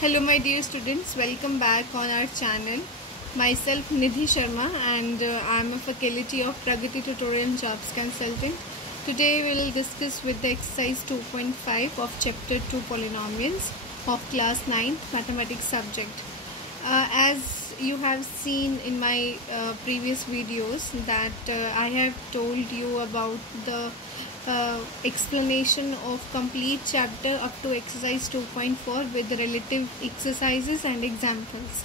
Hello my dear students, welcome back on our channel. Myself Nidhi Sharma and I am a faculty of Pragati Tutorial and Jobs Consultant. Today we will discuss with the exercise 2.5 of chapter 2 polynomials of class 9 mathematics subject. As you have seen in my previous videos that I have told you about the explanation of complete chapter up to exercise 2.4 with the relative exercises and examples.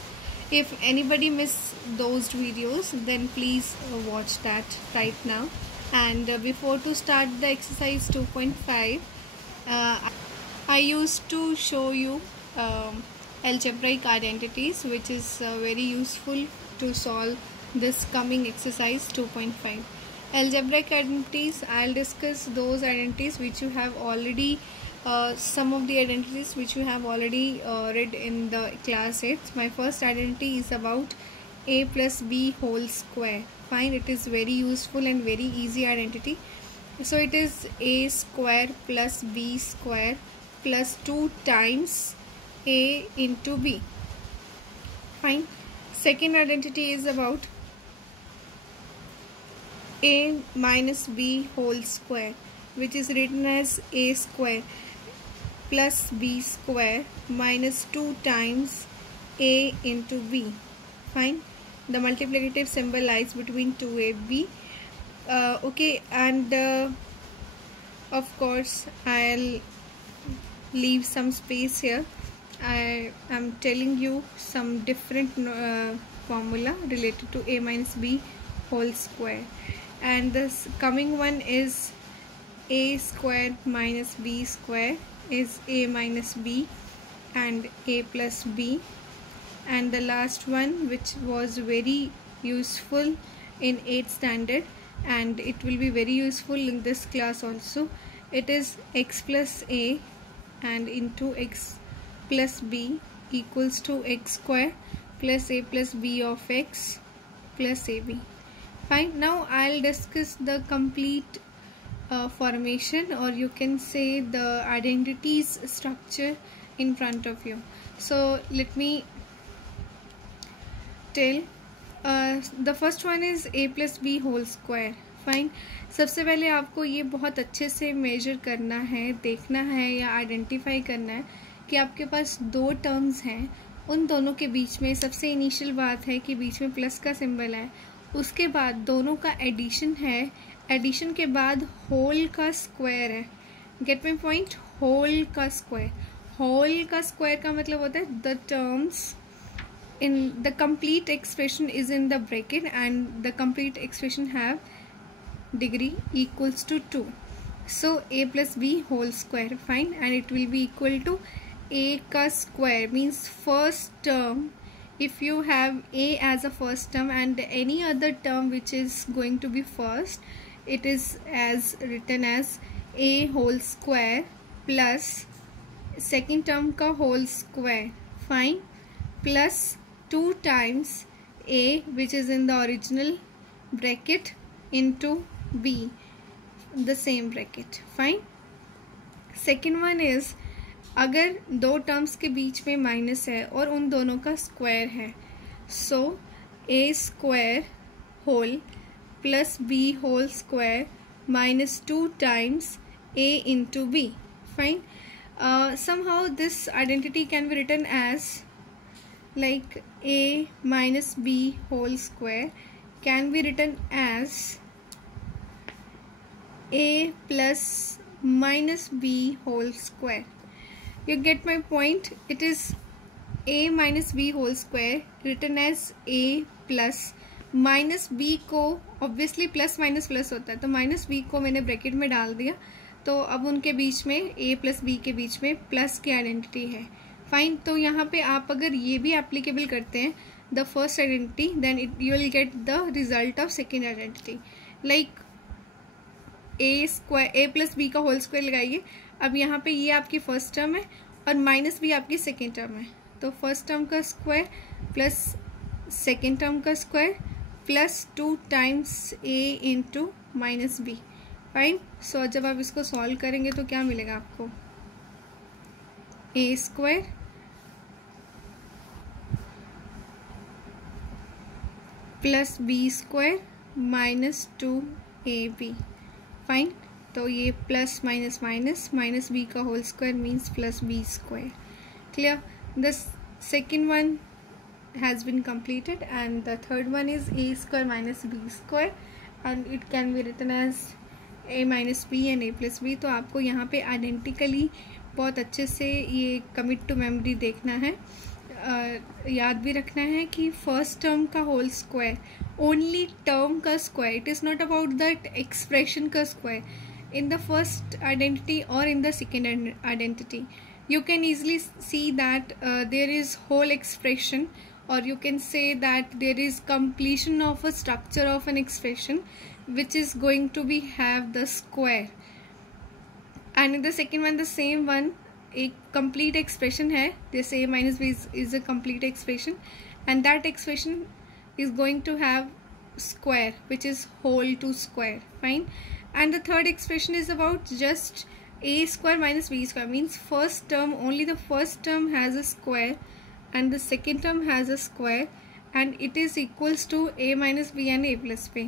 If anybody missed those videos, then please watch that right now. And before to start the exercise 2.5, I used to show you algebraic identities, which is very useful to solve this coming exercise 2.5. Algebraic identities, I'll discuss those identities which you have already some of the identities which you have already read in the class 8. My first identity is about a plus b whole square. Fine, it is very useful and very easy identity. So it is a square plus b square plus 2 times a into b. Fine. Second identity is about a minus b whole square, which is written as a square plus b square minus 2 times a into b. Fine. The multiplicative symbol lies between 2ab. Okay, and of course I'll leave some space here. I am telling you some different formula related to a minus b whole square. And this coming one is a square minus b square is a minus b and a plus b. And the last one, which was very useful in 8th standard and it will be very useful in this class also, it is x plus a and into x plus b equals to x square plus a plus b of x plus ab. Fine. Now I'll discuss the complete formation, or you can say the identities structure in front of you. So let me tell. The first one is a plus b whole square. Fine. सबसे पहले आपको ये बहुत अच्छे से major करना है, देखना है या आइडेंटिफाई करना है कि आपके पास दो टर्म्स हैं, उन दोनों के बीच में सबसे इनिशियल बात है कि बीच में प्लस का सिंबल है, उसके बाद दोनों का एडिशन है, एडिशन के बाद होल का स्क्वायर है. Get my point. होल का स्क्वायर. होल का स्क्वायर का मतलब होता है the terms in the complete expression is in the bracket and the complete expression have degree equals to 2. So a plus b whole square. Fine. And it will be equal to a ka square, means first term. If you have a as a first term and any other term which is going to be first, it is as written as a whole square plus second term ka whole square. Fine. Plus 2 times a, which is in the original bracket, into b, the same bracket. Fine. Second one is अगर दो terms के बीच में minus है और उन दोनों का square है, so A square whole plus B whole square minus 2 times a into b. Fine. Somehow this identity can be written as like a minus b whole square can be written as a plus minus b whole square. You get my point. It is a minus b whole square written as a plus minus b को obviously plus minus plus होता है, तो minus b को मैंने bracket में डाल दिया, तो अब उनके बीच में a प्लस b के बीच में प्लस की आइडेंटिटी है. फाइन. तो यहाँ पे आप अगर ये भी एप्लीकेबल करते हैं the first identity, then you will get the result of second identity. Like a square a plus b का होल स्क्वायर लगाइए. अब यहाँ पे ये आपकी फर्स्ट टर्म है और माइनस बी आपकी सेकेंड टर्म है, तो फर्स्ट टर्म का स्क्वायर प्लस सेकेंड टर्म का square plus 2 times A into minus B. Fine. So जब आप इसको सॉल्व करेंगे तो क्या मिलेगा आपको, A square plus B square minus 2ab। Fine, तो ये plus minus minus minus B का whole square means plus B square. Clear? The second one has been completed and the third one is a square minus b square and it can be written as a minus b and a plus b। तो आपको यहाँ पे identically बहुत अच्छे से ये commit to memory देखना है, याद भी रखना है कि फर्स्ट टर्म का होल स्क्वायर ओनली टर्म का square, it is not about that expression का square in the first identity और in the second identity. You can easily see that there is whole expression, or you can say that there is completion of a structure of an expression which is going to be have the square, and in the second one the same one एक complete expression है, जैसे a minus b is a complete expression and that expression is going to have square which is whole to square. Fine, and the third expression is about just a square minus b square, means first term, only the first term has a square and the second term has a square and it is equals to a minus b and a plus b.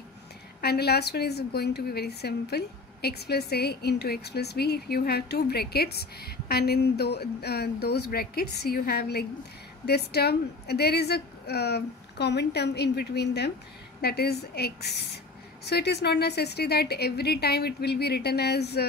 And the last one is going to be very simple, x plus a into x plus b. If you have two brackets and in those brackets you have like this term, there is a common term in between them, that is x. So it is not necessary that every time it will be written as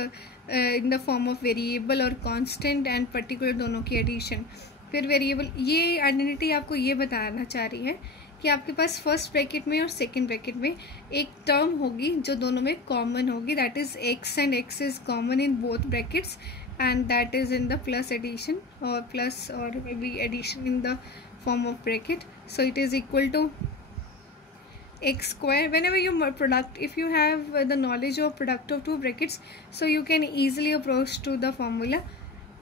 in the form of variable or constant and particular दोनों की addition। फिर variable, ये identity आपको ये बताना चाह रही है कि आपके पास फर्स्ट ब्रैकेट में और सेकंड ब्रैकेट में एक टर्म होगी जो दोनों में कॉमन होगी, that is x and x is common in both brackets and that is in the plus addition और प्लस और may be addition in the form of bracket. So it is equal to x square. Whenever you product, if you have the knowledge of product of two brackets, so you can easily approach to the formula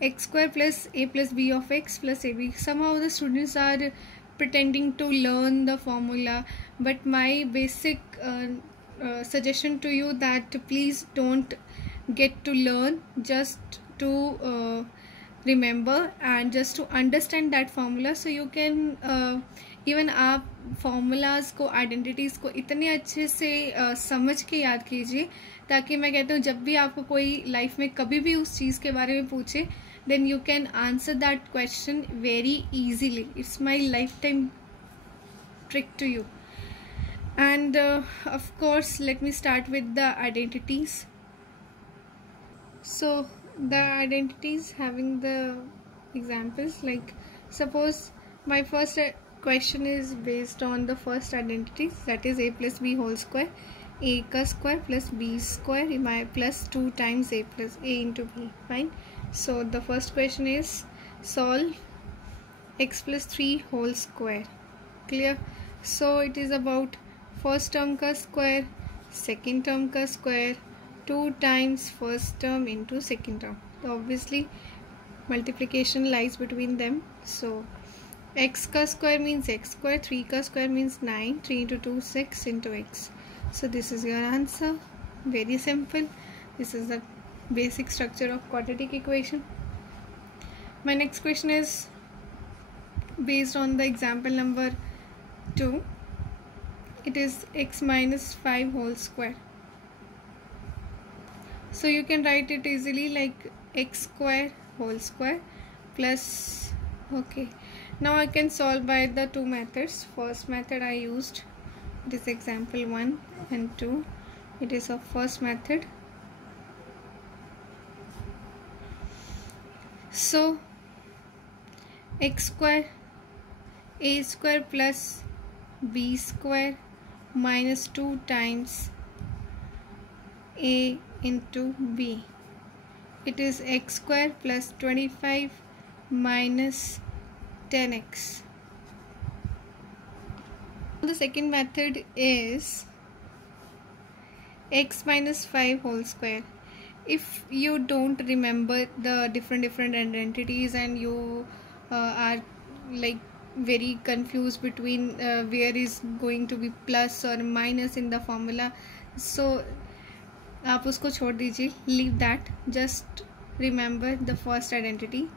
x square plus a plus b of x plus ab. Somehow the students are pretending to learn the formula, but my basic suggestion to you that please don't get to learn, just to remember and just to understand that formula, so you can even आप formulas को, identities को इतने अच्छे से समझ के याद कीजिए ताकि मैं कहता हूँ जब भी आपको कोई लाइफ में कभी भी उस चीज़ के बारे में पूछे, then you can answer that question very easily. It's my lifetime trick to you. And of course, let me start with the identities. So the identities having the examples, like suppose my first question is based on the first identities, that is a plus b whole square, a ka square plus b square my plus 2 times a plus a into b. Fine. So the first question is solve x plus 3 whole square. Clear? So it is about first term ka square, second term ka square, 2 times first term into second term. So obviously multiplication lies between them. So x ka square means x square, 3 ka square means 9, 3 into 2 6 into x. So this is your answer. Very simple. This is the basic structure of quadratic equation. My next question is based on the example number 2. It is x minus 5 whole square. So you can write it easily like x square whole square plus, okay, now I can solve by the two methods. First method I used, it is example 1 and 2. It is a first method. So x square, a square plus b square minus 2 times a into b. It is x square plus 25 minus 10x. The second method is x minus 5 whole square. If you don't remember the different identities and you are like very confused between where is going to be plus or minus in the formula, so आप उसको छोड़ दीजिए, leave that, just remember the first identity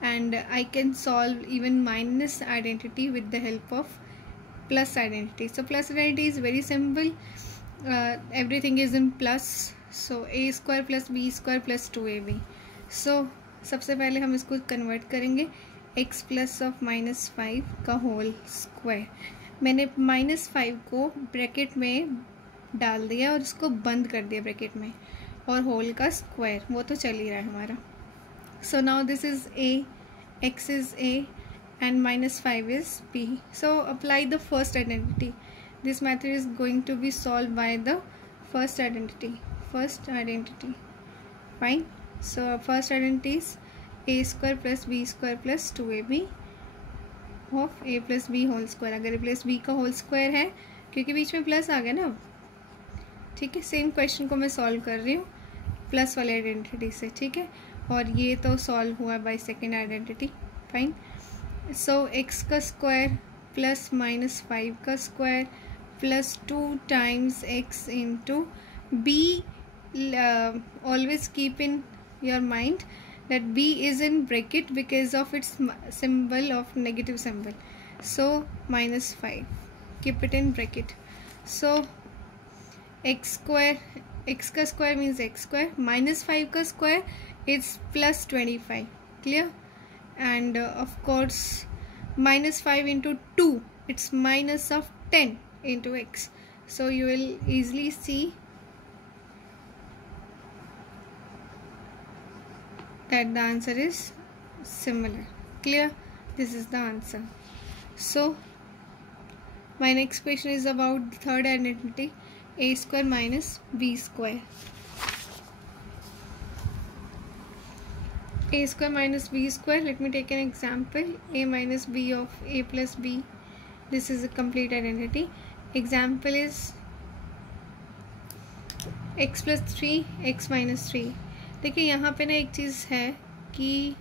and I can solve even minus identity with the help of plus identity. So plus identity is very simple. Everything is in plus. So a square plus b square plus 2ab. So सबसे पहले हम इसको convert करेंगे x plus of -5 का whole square. मैंने -5 को bracket में डाल दिया और इसको बंद कर दिया ब्रैकेट में, और होल का स्क्वायर वो तो चल ही रहा है हमारा. So now this is a, x is a and -5 is b. So apply the first identity. This method is going to be solved by the first identity. Fine. So first identity is a square plus b square plus 2ab of a plus b whole square. अगर a plus b का whole square है, क्योंकि बीच में plus आ गया ना, ठीक है. Same question को मैं सॉल्व कर रही हूँ प्लस वाले आइडेंटिटी से, ठीक है. और ये तो सॉल्व हुआ by second identity. Fine. So x का स्क्वायर प्लस -5 का square plus 2 times x into b. Always keep in your mind that b is in bracket because of its symbol of negative symbol. So -5, keep it in bracket. So x square, x का square means x square, -5 का square is plus 25. Clear? And of course -5 into 2, it's minus of 10 into x. So you will easily see that the answer is similar. Clear? This is the answer. So my next question is about the third identity, a square minus b square. A square minus b square. Let me take an example. A minus b of a plus b. This is a complete identity. Example is x plus 3 x minus 3. देखिए यहाँ पे ना एक चीज़ है कि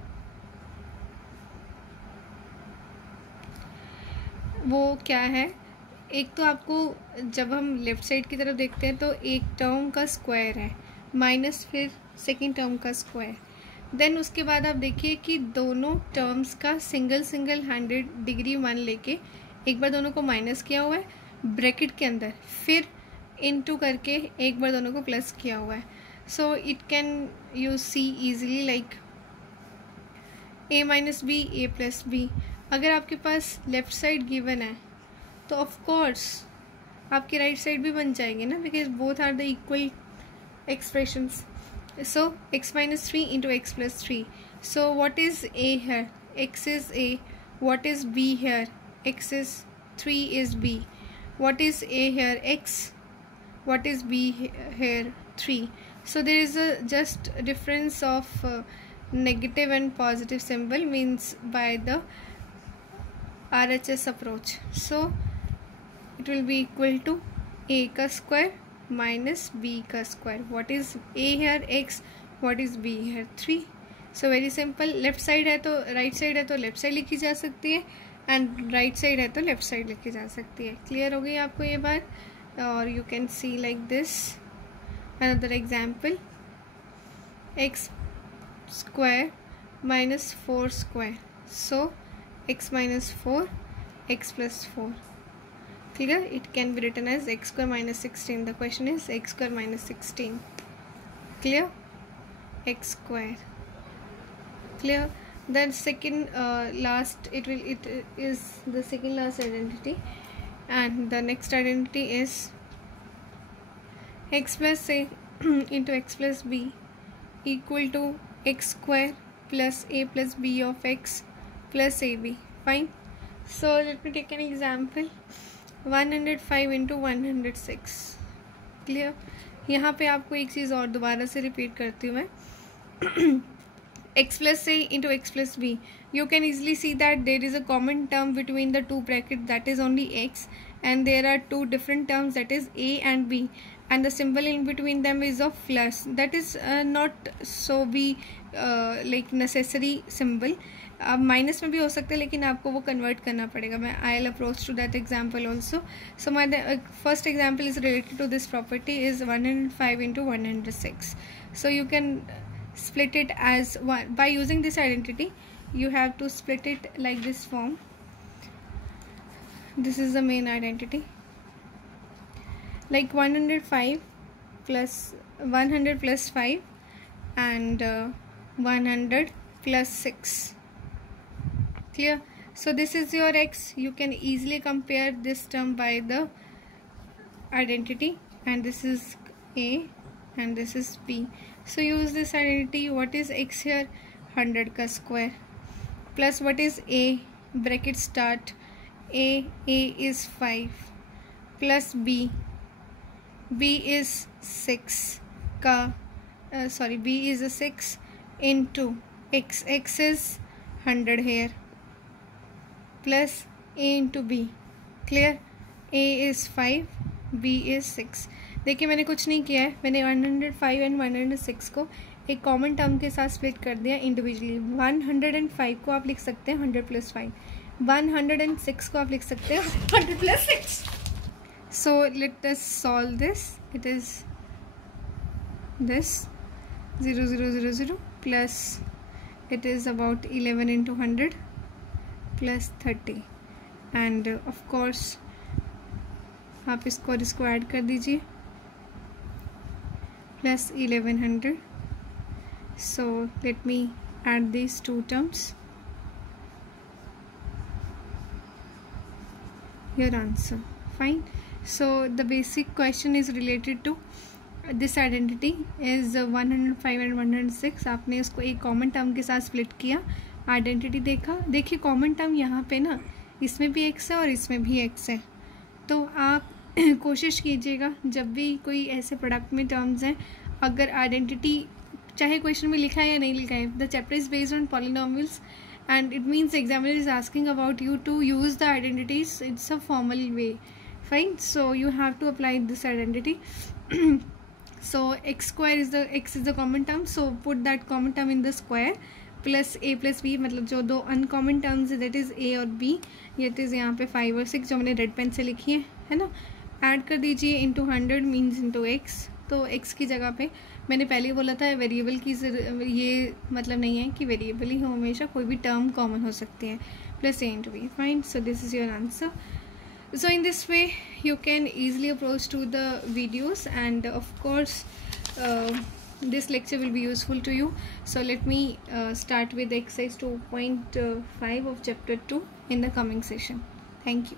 वो क्या है, एक तो आपको जब हम लेफ़्ट साइड की तरफ देखते हैं तो एक टर्म का स्क्वायर है माइनस फिर सेकंड टर्म का स्क्वायर. देन उसके बाद आप देखिए कि दोनों टर्म्स का सिंगल हैंडेड डिग्री 1 लेके एक बार दोनों को माइनस किया हुआ है ब्रैकेट के अंदर, फिर इनटू करके एक बार दोनों को प्लस किया हुआ है. So it can you see easily like a minus b a plus b. अगर आपके पास लेफ़्ट साइड गिवन है तो ऑफ कोर्स आपकी राइट साइड भी बन जाएगी ना, because both are the equal expressions. So x minus 3 into x plus 3. So what is a here? X is a. What is b here? X is 3 is b. What is a here? X. What is b here? 3. So there is a just difference of negative and positive symbol, means by the RHS approach. So it will be equal to a ka square minus b का square. What is a here x, what is b here 3. So very simple. Left side है तो right side है तो left side लिखी जा सकती है, and right side है तो लेफ्ट साइड लिखी जा सकती है. क्लियर हो गई आपको ये बात? और you can see like this another example, x square minus 4 square. So x minus 4 x plus 4. Clear? It can be written as x square minus 16. The question is x square minus 16. Clear? X square. Clear? Then second last, it is the second last identity, and the next identity is x plus a into x plus b equal to x square plus a plus b of x plus ab. Fine. So let me take an example. 105 into 106. Clear? यहाँ पे आपको एक चीज़ और दोबारा से repeat करती हूँ मैं. x plus a into x plus b. You can easily see that there is a common term between the two brackets, that is only x, and there are two different terms, that is a and b, and the symbol in between them is of plus. That is not so be like necessary symbol. अब minus में भी हो सकता है लेकिन आपको वो convert करना पड़ेगा. मैं I will approach to that example also. So my first example is related to this property is 105 into 106. So you can split it as one by using this identity. You have to split it like this form. this is the main identity, like 105 plus 100 plus 5 and 100 plus 6. Clear? So this is your x. You can easily compare this term by the identity, and this is a and this is b. So use this identity. What is x here? 100 ka square plus what is a, bracket start, a is 5 plus b is 6 ka b is a 6 into x is 100 here plus a into b. Clear? a is 5, b is 6. देखिए मैंने कुछ नहीं किया है, मैंने 105 and 106 को एक common term के साथ स्प्लिट कर दिया इंडिविजुअली. 105 को आप लिख सकते हैं 100 प्लस 5, 106 को आप लिख सकते हैं 100 plus 6. So let us solve this. It is this 0 0 0 0 plus it is about 11 into 100 plus 30 and of course आप इसको और इसको ऐड कर दीजिए plus 1100. So let me add these two terms. Your answer. Fine. So the basic question is related to this identity is 105 and 106. आपने इसको एक common term के साथ स्प्लिट किया, आइडेंटिटी देखा. देखिए कॉमन टर्म यहाँ पे ना, इसमें भी x है और इसमें भी x है. तो आप कोशिश कीजिएगा जब भी कोई ऐसे प्रोडक्ट में टर्म्स हैं, अगर आइडेंटिटी चाहे क्वेश्चन में लिखा है या नहीं लिखा है, the chapter is based on polynomials and it means examiner is asking about you to use the identities. It's a formal way. Fine. So you have to apply this identity. So x square is the common term, so put that common term in the square plus a plus b. मतलब जो दो uncommon terms है that is a और b, ये is यहाँ पे 5 और 6 जो मैंने रेड पेन से लिखी है ना, ऐड कर दीजिए into 100 means into x. तो x की जगह पे मैंने पहले ही बोला था वेरिएबल की ये मतलब नहीं है कि वेरिएबल ही हो, हमेशा कोई भी टर्म कॉमन हो सकती है, plus a into b. Fine. So this is your answer. So in this way you can easily approach to the videos, and of course this lecture will be useful to you. So let me start with exercise 2.5 of chapter 2 in the coming session. Thank you.